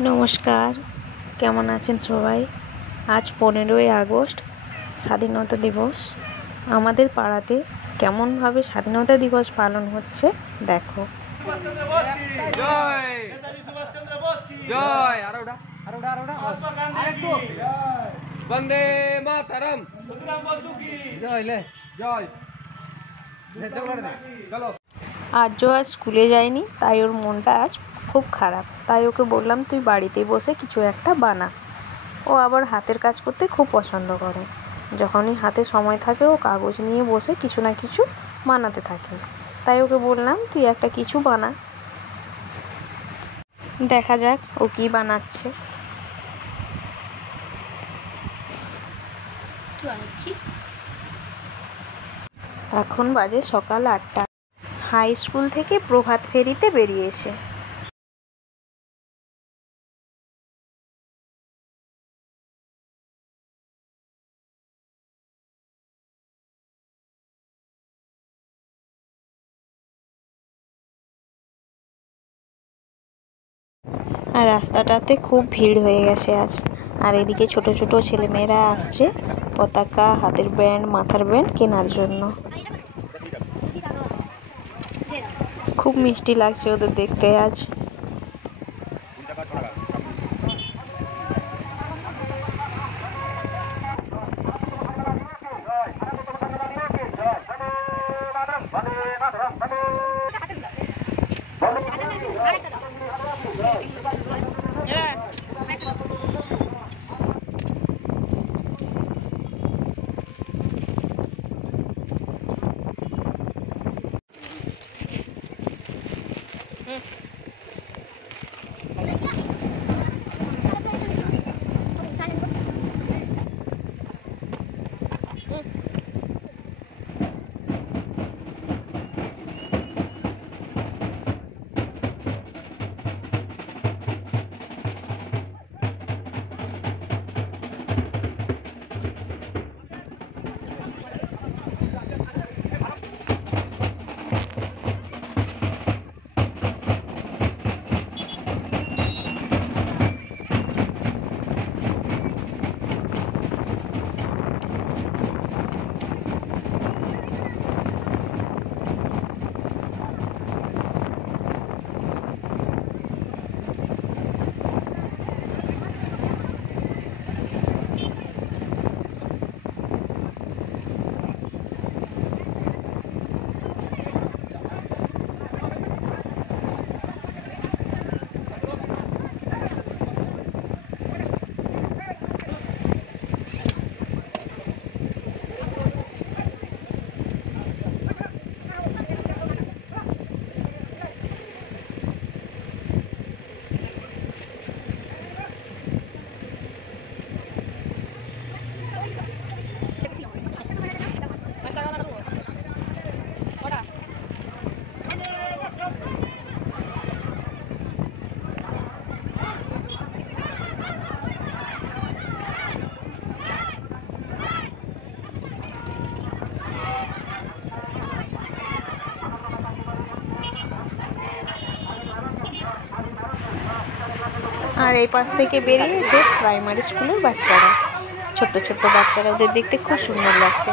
नमस्कार केमन आছেন সবাই। आज 15ই আগস্ট স্বাধীনতা দিবস। আমাদের পাড়াতে কেমন ভাবে স্বাধীনতা দিবস পালন হচ্ছে দেখো। জয় জয় আরোডা আরোডা আরোডা বন্দে মাতরম জয় লে জয় চলো। আর্য আজ স্কুলে যায়নি, তাই ওর মনটা আজ খুব খারাপ। তাই ওকে বললাম তুই বাড়িতেই বসে কিছু একটা বানা। ও আবার হাতের কাজ করতে খুব পছন্দ করে। যখনই হাতে সময় থাকে ও কাগজ নিয়ে বসে কিছু না কিছু বানাতে থাকে। তাই ওকে বললাম তুই একটা কিছু বানা, দেখা যাক ও কি বানাচ্ছে। এখন বাজে সকাল 8টা। হাই স্কুল থেকে প্রভাত ফেরিতে বেরিয়েছে। আর রাস্তাটাতে খুব ভিড় হয়ে গেছে আজ। আর এদিকে ছোট ছোট ছেলেমেয়েরা আসছে পতাকা, হাতের ব্যান্ড, মাথার ব্যান্ড কেনার জন্য। খুব মিষ্টি লাগছে ওদের দেখতে আজ। আর এই পাশ থেকে বেরিয়েছে প্রাইমারি স্কুলের বাচ্চারা, ছোট্ট ছোট্ট বাচ্চারা। ওদের দেখতে খুব সুন্দর লাগছে।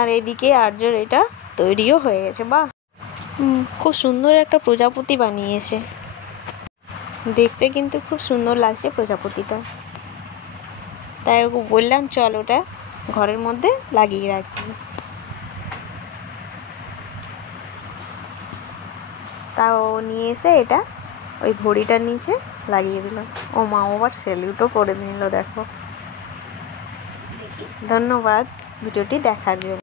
আর এদিকে আর্যর এটা তৈরিও হয়ে গেছে। বাহ, খুব সুন্দর একটা প্রজাপতি বানিয়েছে। দেখতে কিন্তু খুব সুন্দর লাগছে প্রজাপতিটা। তাই ওকে বললাম চল ওটা ঘরের মধ্যে লাগিয়ে রাখি। তা ও নিয়ে এসে এটা ওই ঘড়িটার নিচে লাগিয়ে দিল। ও মা আবার স্যালিউটও করে নিল, দেখো। ধন্যবাদ ভিডিওটি দেখার জন্য।